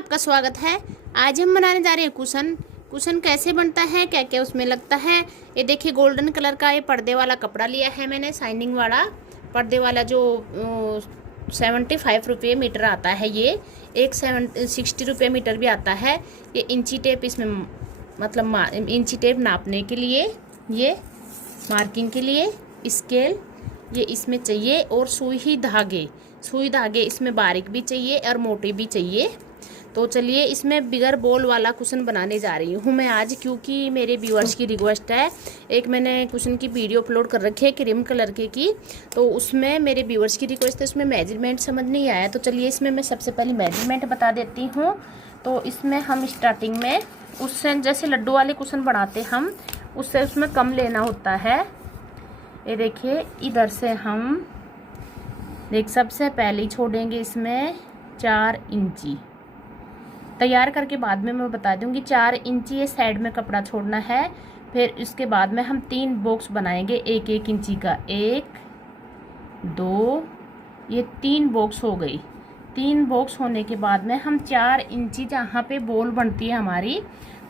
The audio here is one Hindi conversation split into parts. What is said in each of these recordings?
आपका स्वागत है। आज हम बनाने जा रहे हैं कुशन। कुशन कैसे बनता है, क्या क्या उसमें लगता है। ये देखिए गोल्डन कलर का ये पर्दे वाला कपड़ा लिया है मैंने, शाइनिंग वाला पर्दे वाला, जो 75 रुपये मीटर आता है। ये 60 रुपये मीटर भी आता है। ये इंची टेप इसमें, मतलब इंची टेप नापने के लिए, ये मार्किंग के लिए स्केल ये इसमें चाहिए, और सुई धागे इसमें बारीक भी चाहिए और मोटे भी चाहिए। तो चलिए इसमें बिगर बॉल वाला कुशन बनाने जा रही हूँ मैं आज, क्योंकि मेरे व्यूअर्स की रिक्वेस्ट है। एक मैंने कुशन की वीडियो अपलोड कर रखी है क्रीम कलर की, तो उसमें मेरे व्यूअर्स की रिक्वेस्ट है, उसमें मेजरमेंट समझ नहीं आया। तो चलिए इसमें मैं सबसे पहले मेजरमेंट बता देती हूँ। तो इसमें हम स्टार्टिंग में उससे, जैसे लड्डू वाले कुशन बनाते हम, उससे उसमें कम लेना होता है। ये देखिए इधर से हम सबसे पहले छोड़ेंगे इसमें 4 इंची। तैयार करके बाद में मैं बता दूंगी। 4 इंची ये साइड में कपड़ा छोड़ना है। फिर इसके बाद में हम 3 बॉक्स बनाएंगे 1-1 इंची का। 1 2, ये 3 बॉक्स हो गई। 3 बॉक्स होने के बाद में हम 4 इंची जहाँ पे बॉल बनती है हमारी,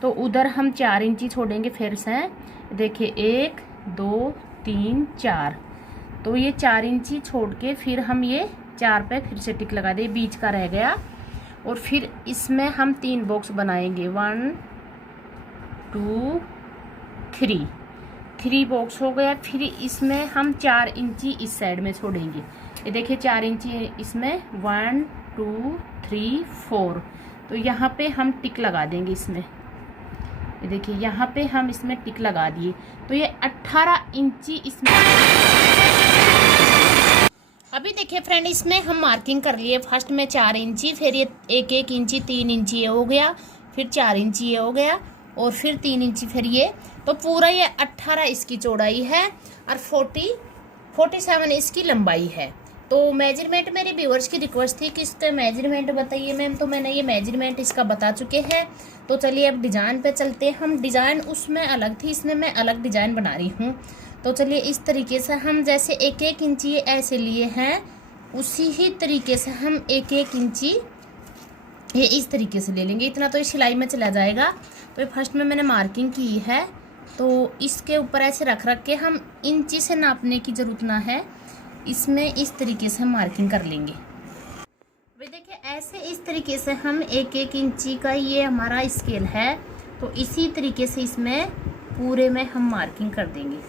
तो उधर हम 4 इंची छोड़ेंगे। फिर से देखिए 1 2 3 4, तो ये 4 इंची छोड़ के फिर हम ये 4 पे फिर से टिक लगा दे, बीच का रह गया। और फिर इसमें हम 3 बॉक्स बनाएंगे। 1 2 3 बॉक्स हो गया। फिर इसमें हम 4 इंची इस साइड में छोड़ेंगे। ये देखिए 4 इंची इसमें, 1 2 3 4, तो यहाँ पे हम टिक लगा देंगे इसमें। ये देखिए यहाँ पे हम इसमें टिक लगा दिए, तो ये 18 इंची इसमें। अभी देखिए फ्रेंड, इसमें हम मार्किंग कर लिए। फर्स्ट में 4 इंची, फिर ये 1-1 इंची, 3 इंची ये हो गया, फिर 4 इंची ये हो गया, और फिर 3 इंची, फिर ये। तो पूरा ये 18 इसकी चौड़ाई है और 47 इसकी लंबाई है। तो मेजरमेंट मेरे व्यूअर्स की रिक्वेस्ट थी कि इसका मेजरमेंट बताइए मैम, तो मैंने ये मेजरमेंट इसका बता चुके हैं। तो चलिए अब डिज़ाइन पे चलते हैं हम। डिज़ाइन उसमें अलग थी, इसमें मैं अलग डिज़ाइन बना रही हूँ। तो चलिए इस तरीके से हम, जैसे 1-1 इंची ऐसे लिए हैं, उसी ही तरीके से हम 1-1 इंची ये इस तरीके से ले लेंगे। इतना तो ये सिलाई में चला जाएगा। तो ये फर्स्ट में मैंने मार्किंग की है, तो इसके ऊपर ऐसे रख के हम इंची से नापने की ज़रूरत ना है, इसमें इस तरीके से हम मार्किंग कर लेंगे। वे देखिए ऐसे इस तरीके से हम 1-1 इंची का ये हमारा स्केल है, तो इसी तरीके से इसमें पूरे में हम मार्किंग कर देंगे।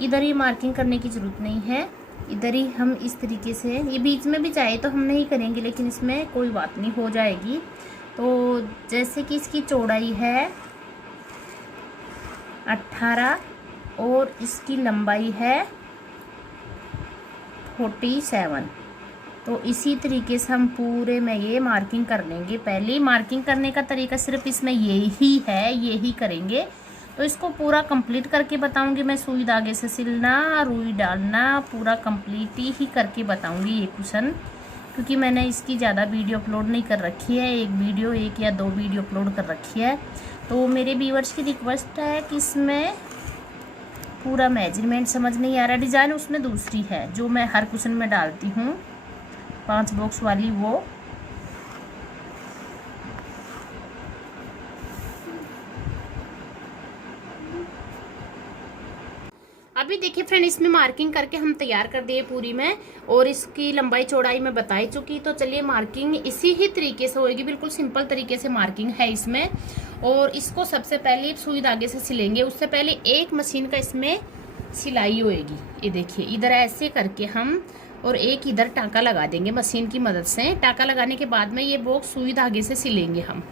इधर ही मार्किंग करने की ज़रूरत नहीं है, इधर ही हम इस तरीके से, ये बीच में भी चाहे तो हम नहीं करेंगे, लेकिन इसमें कोई बात नहीं, हो जाएगी। तो जैसे कि इसकी चौड़ाई है 18 और इसकी लंबाई है 47, तो इसी तरीके से हम पूरे में ये मार्किंग कर लेंगे। पहले मार्किंग करने का तरीका सिर्फ इसमें यही है, यही करेंगे। तो इसको पूरा कंप्लीट करके बताऊंगी मैं। सुई धागे से सिलना, रुई डालना, पूरा कंप्लीट ही करके बताऊंगी ये कुशन, क्योंकि मैंने इसकी ज़्यादा वीडियो अपलोड नहीं कर रखी है। एक या दो वीडियो अपलोड कर रखी है। तो मेरे व्यूअर्स की रिक्वेस्ट है कि इसमें पूरा मेजरमेंट समझ नहीं आ रहा। डिज़ाइन उसमें दूसरी है जो मैं हर कुशन में डालती हूँ, 5 बॉक्स वाली, वो। अभी देखिए फ्रेंड, इसमें मार्किंग करके हम तैयार कर दिए पूरी में, और इसकी लंबाई चौड़ाई मैं बता ही चुकी। तो चलिए मार्किंग इसी ही तरीके से होगी, बिल्कुल सिंपल तरीके से मार्किंग है इसमें। और इसको सबसे पहले सुई धागे से सिलेंगे। उससे पहले एक मशीन का इसमें सिलाई होएगी। ये देखिए इधर ऐसे करके हम, और एक इधर टाँका लगा देंगे मशीन की मदद से। टाँका लगाने के बाद में ये बॉक्स सुई धागे से सिलेंगे हम।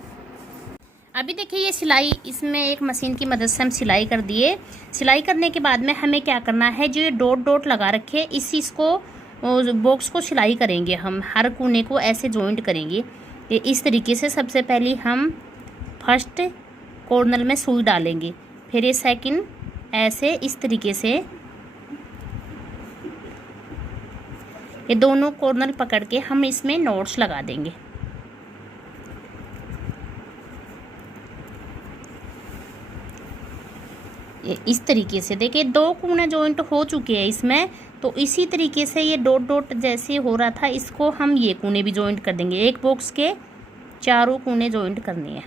अभी देखिए ये सिलाई, इसमें एक मशीन की मदद से हम सिलाई कर दिए। सिलाई करने के बाद में हमें क्या करना है, जो ये डॉट डॉट लगा रखे, इसको बॉक्स को सिलाई करेंगे हम। हर कोने को ऐसे जॉइंट करेंगे। ये इस तरीके से सबसे पहले हम फर्स्ट कॉर्नर में सुई डालेंगे, फिर ये सेकंड, ऐसे इस तरीके से ये दोनों कॉर्नर पकड़ के हम इसमें नॉट्स लगा देंगे। ये इस तरीके से देखिए 2 कोने जॉइंट हो चुके हैं इसमें। तो इसी तरीके से ये डॉट डॉट जैसे हो रहा था, इसको हम ये कोने भी जॉइंट कर देंगे। एक बॉक्स के चारों कोने जॉइंट करने हैं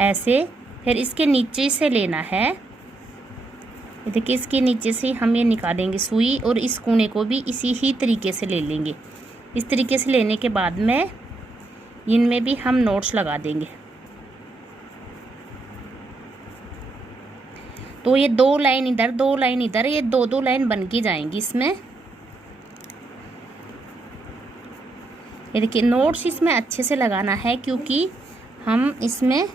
ऐसे। फिर इसके नीचे से लेना है, ये देखिए इसके नीचे से हम ये निकालेंगे सुई, और इस कोने को भी इसी ही तरीके से ले लेंगे। इस तरीके से लेने के बाद में इनमें भी हम नॉट्स लगा देंगे। तो ये 2 लाइन इधर 2 लाइन इधर, ये 2-2 लाइन बन के जाएंगी इसमें। ये देखिए नॉट्स इसमें अच्छे से लगाना है, क्योंकि हम इसमें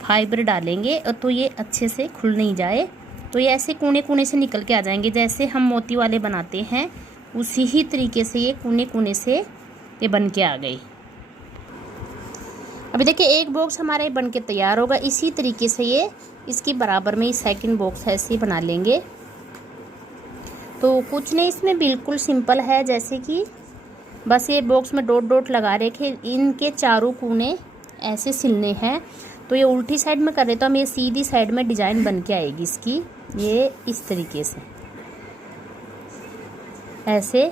फाइबर डालेंगे और तो ये अच्छे से खुल नहीं जाए। तो ये ऐसे कोने कोने से निकल के आ जाएंगे, जैसे हम मोती वाले बनाते हैं उसी ही तरीके से ये कोने कोने से ये बन के आ गई। अभी देखिए एक बॉक्स हमारा ये बन के तैयार होगा। इसी तरीके से ये इसकी बराबर में ही सेकंड बॉक्स ऐसे ही बना लेंगे। तो कुछ नहीं, इसमें बिल्कुल सिंपल है, जैसे कि बस ये बॉक्स में डॉट डॉट लगा रखे, इनके चारों कोने ऐसे सिलने हैं। तो ये उल्टी साइड में कर रहे तो हम ये सीधी साइड में डिजाइन बन के आएगी इसकी, ये इस तरीके से ऐसे।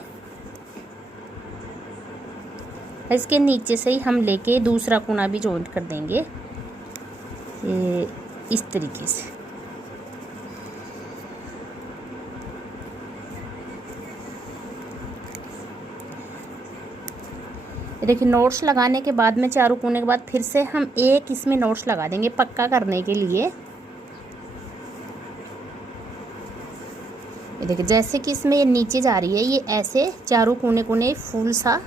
इसके नीचे से ही हम लेके दूसरा कोना भी जॉइंट कर देंगे ये इस तरीके से। देखिए नोट्स लगाने के बाद में चारों कोने के बाद फिर से हम एक इसमें नोट्स लगा देंगे पक्का करने के लिए। ये देखिए जैसे कि इसमें ये नीचे जा रही है, ये ऐसे चारों कोने कोने फूल सा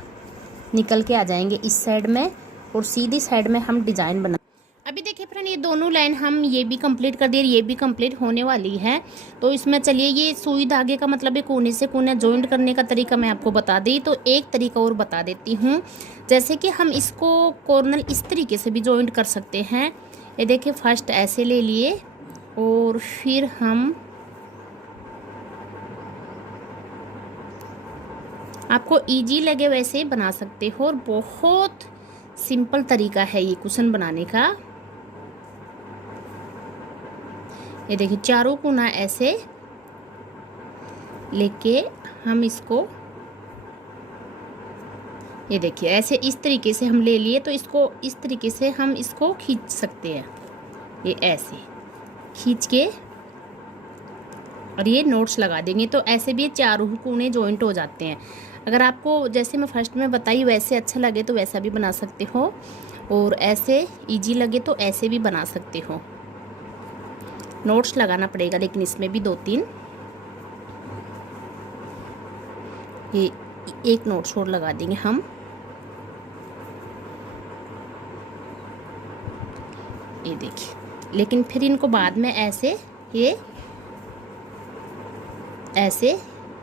निकल के आ जाएंगे इस साइड में, और सीधी साइड में हम डिजाइन बना। अभी देखिए फ्रेंड ये दोनों लाइन हम ये भी कंप्लीट कर दिए, ये भी कंप्लीट होने वाली है। तो इसमें चलिए ये सुई धागे का मतलब है कोने से कोने जॉइंट करने का तरीका मैं आपको बता दी। तो एक तरीका और बता देती हूँ, जैसे कि हम इसको कॉर्नर इस तरीके से भी जॉइंट कर सकते हैं। ये देखिए फर्स्ट ऐसे ले लिए और फिर हम आपको इजी लगे वैसे बना सकते हो, और बहुत सिंपल तरीका है ये कुशन बनाने का। ये देखिए चारों कोना ऐसे लेके हम इसको, ये देखिए ऐसे इस तरीके से हम ले लिए, तो इसको इस तरीके से हम इसको खींच सकते हैं, ये ऐसे खींच के और ये नोट्स लगा देंगे। तो ऐसे भी ये चारों कोने जॉइंट हो जाते हैं। अगर आपको जैसे मैं फर्स्ट में बताई वैसे अच्छा लगे तो वैसा भी बना सकते हो, और ऐसे इजी लगे तो ऐसे भी बना सकते हो। नोट्स लगाना पड़ेगा लेकिन इसमें भी 2-3, ये एक नोट्स और लगा देंगे हम। ये देखिए, लेकिन फिर इनको बाद में ऐसे ये ऐसे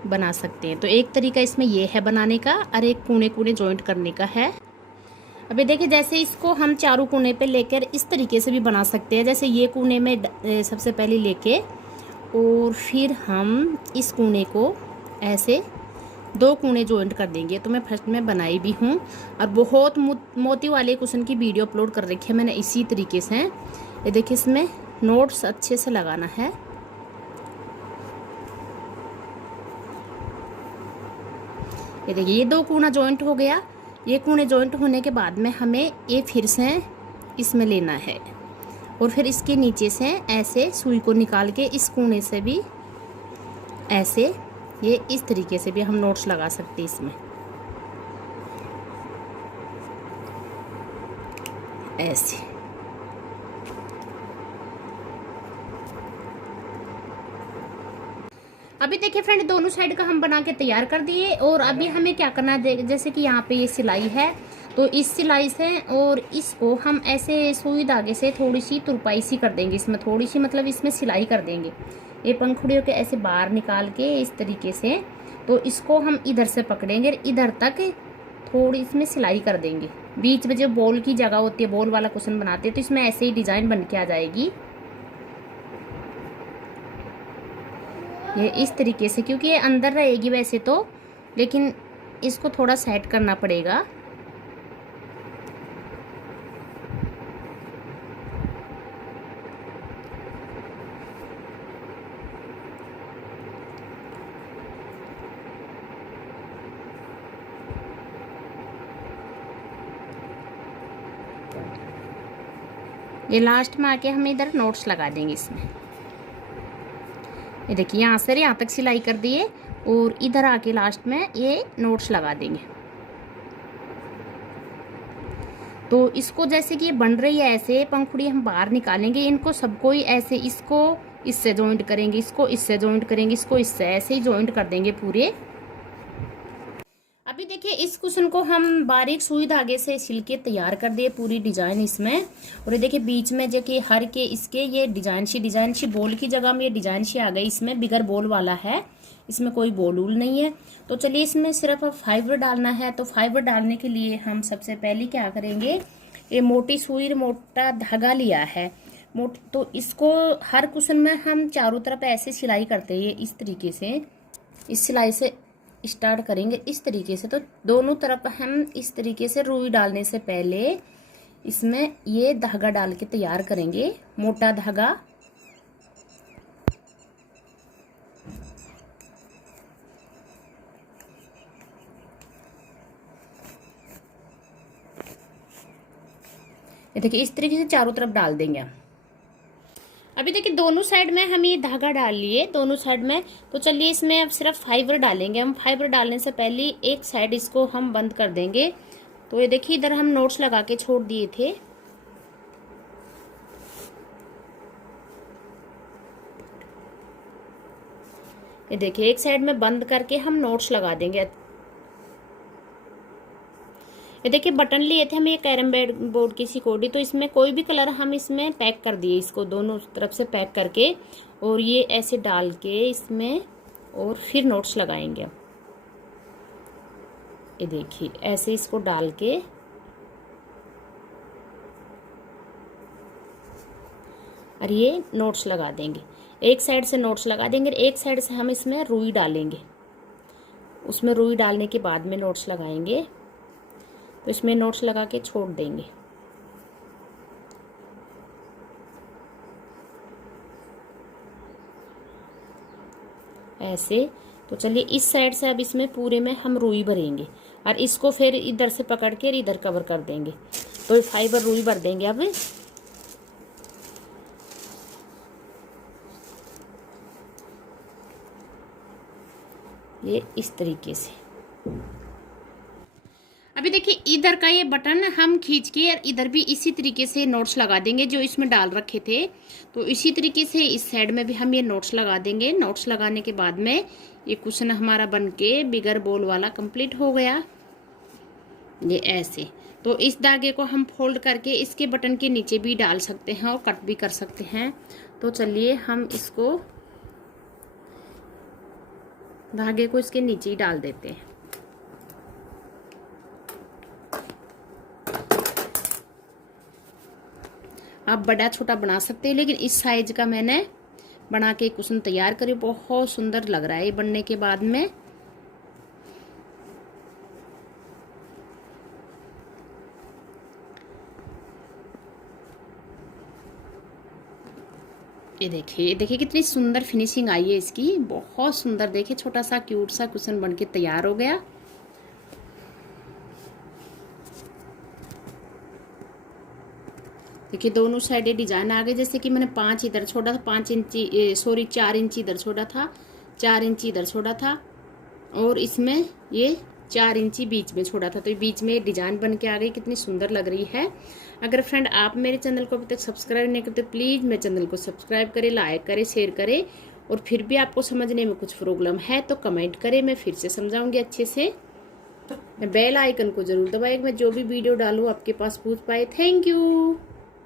बना सकते हैं। तो एक तरीका इसमें ये है बनाने का, और एक कोने कोने जॉइंट करने का है। अभी देखिए जैसे इसको हम चारों कोने पे लेकर इस तरीके से भी बना सकते हैं। जैसे ये कोने में सबसे पहले लेके और फिर हम इस कोने को ऐसे 2 कोने जॉइंट कर देंगे। तो मैं फर्स्ट में बनाई भी हूँ, और बहुत मोती वाले कुशन की वीडियो अपलोड कर रखी है मैंने इसी तरीके से। ये देखिए इसमें नोट्स अच्छे से लगाना है। ये देखिए ये 2 कोना जॉइंट हो गया। ये कोने जॉइंट होने के बाद में हमें ये फिर से इसमें लेना है, और फिर इसके नीचे से ऐसे सुई को निकाल के इस कोने से भी ऐसे, ये इस तरीके से भी हम नोट्स लगा सकते हैं इसमें ऐसे। अभी देखिए फ्रेंड दोनों साइड का हम बना के तैयार कर दिए, और अभी हमें क्या करना है, जैसे कि यहाँ पे ये सिलाई है, तो इस सिलाई से और इसको हम ऐसे सुई धागे से थोड़ी सी तुरपाई सी कर देंगे इसमें, थोड़ी सी मतलब इसमें सिलाई कर देंगे। ये पंखुड़ियों के ऐसे बाहर निकाल के इस तरीके से, तो इसको हम इधर से पकड़ेंगे, इधर तक थोड़ी इसमें सिलाई कर देंगे। बीच में जो बॉल की जगह होती है, बॉल वाला कुशन बनाते हैं, तो इसमें ऐसे ही डिजाइन बन के आ जाएगी ये इस तरीके से, क्योंकि ये अंदर रहेगी वैसे तो, लेकिन इसको थोड़ा सेट करना पड़ेगा। ये लास्ट में आके हम इधर नोट्स लगा देंगे इसमें। ये देखिए यहाँ से यहाँ तक सिलाई कर दिए और इधर आके लास्ट में ये नोट्स लगा देंगे। तो इसको जैसे कि ये बन रही है ऐसे पंखुड़ी हम बाहर निकालेंगे, इनको सबको ही ऐसे, इसको इससे जॉइंट करेंगे, इसको इससे जॉइंट करेंगे, इसको इससे, ऐसे ही जॉइंट कर देंगे पूरे। अभी देखिए इस कुशन को हम बारीक सुई धागे से सिल के तैयार कर दिए पूरी डिजाइन इसमें। और ये देखिए बीच में जो कि हर के इसके ये डिजाइन सी बोल की जगह में ये डिजाइन सी आ गई। इसमें बिगर बोल वाला है, इसमें कोई बोल उल नहीं है। तो चलिए इसमें सिर्फ अब फाइबर डालना है। तो फाइबर डालने के लिए हम सबसे पहले क्या करेंगे, ये मोटी सुई मोटा धागा लिया है तो इसको हर कुशन में हम चारों तरफ ऐसे सिलाई करते हैं। इस तरीके से इस सिलाई से स्टार्ट करेंगे इस तरीके से। तो दोनों तरफ हम इस तरीके से रुई डालने से पहले इसमें ये धागा डाल के तैयार करेंगे, मोटा धागा। ये देखिए इस तरीके से चारों तरफ डाल देंगे हम। अभी देखिए दोनों साइड में हम ये धागा डाल लिए दोनों साइड में। तो चलिए इसमें अब सिर्फ फाइबर डालेंगे हम। फाइबर डालने से पहले एक साइड इसको हम बंद कर देंगे। तो ये देखिए इधर हम नोट्स लगा के छोड़ दिए थे। ये देखिए एक साइड में बंद करके हम नोट्स लगा देंगे। ये देखिए बटन लिए थे हम ये कैरम बोर्ड की सिकोड़ी, तो इसमें कोई भी कलर हम इसमें पैक कर दिए, इसको दोनों तरफ से पैक करके और ये ऐसे डाल के इसमें और फिर नोट्स लगाएंगे। ये देखिए ऐसे इसको डाल के और ये नोट्स लगा देंगे। एक साइड से नोट्स लगा देंगे, एक साइड से हम इसमें रुई डालेंगे। उसमें रुई डालने के बाद में नोट्स लगाएंगे। तो इसमें नोट्स लगा के छोड़ देंगे। ऐसे। तो चलिए इस साइड से अब इसमें पूरे में हम रुई भरेंगे और इसको फिर इधर से पकड़ के इधर कवर कर देंगे। तो फाइबर रुई भर देंगे अब। ये इस तरीके से। अभी देखिए इधर का ये बटन हम खींच के इधर भी इसी तरीके से नोट्स लगा देंगे जो इसमें डाल रखे थे। तो इसी तरीके से इस साइड में भी हम ये नोट्स लगा देंगे। नोट्स लगाने के बाद में ये कुशन हमारा बनके बिगर बोल वाला कंप्लीट हो गया। ये ऐसे। तो इस धागे को हम फोल्ड करके इसके बटन के नीचे भी डाल सकते हैं और कट भी कर सकते हैं। तो चलिए हम इसको धागे को इसके नीचे ही डाल देते हैं। आप बड़ा छोटा बना सकते हैं, लेकिन इस साइज का मैंने बना के कुशन तैयार करी। बहुत सुंदर लग रहा है ये बनने के बाद में। ये देखिए कितनी सुंदर फिनिशिंग आई है इसकी, बहुत सुंदर। देखिए छोटा सा क्यूट सा कुशन बनके तैयार हो गया। देखिए दोनों साइड डिजाइन आ गए। जैसे कि मैंने 5 इधर छोड़ा था, 5 इंची 4 इंची इधर छोड़ा था, 4 इंची इधर छोड़ा था और इसमें ये 4 इंची बीच में छोड़ा था। तो ये बीच में डिजाइन बन के आ गई, कितनी सुंदर लग रही है। अगर फ्रेंड आप मेरे चैनल को अभी तक सब्सक्राइब नहीं करते, प्लीज़ मेरे चैनल को सब्सक्राइब करें, लाइक करें, शेयर करें। और फिर भी आपको समझने में कुछ प्रॉब्लम है तो कमेंट करें, मैं फिर से समझाऊंगी अच्छे से। बेल आइकन को जरूर दबाएं, मैं जो भी वीडियो डालूँ आपके पास पहुँच पाए। Thank you.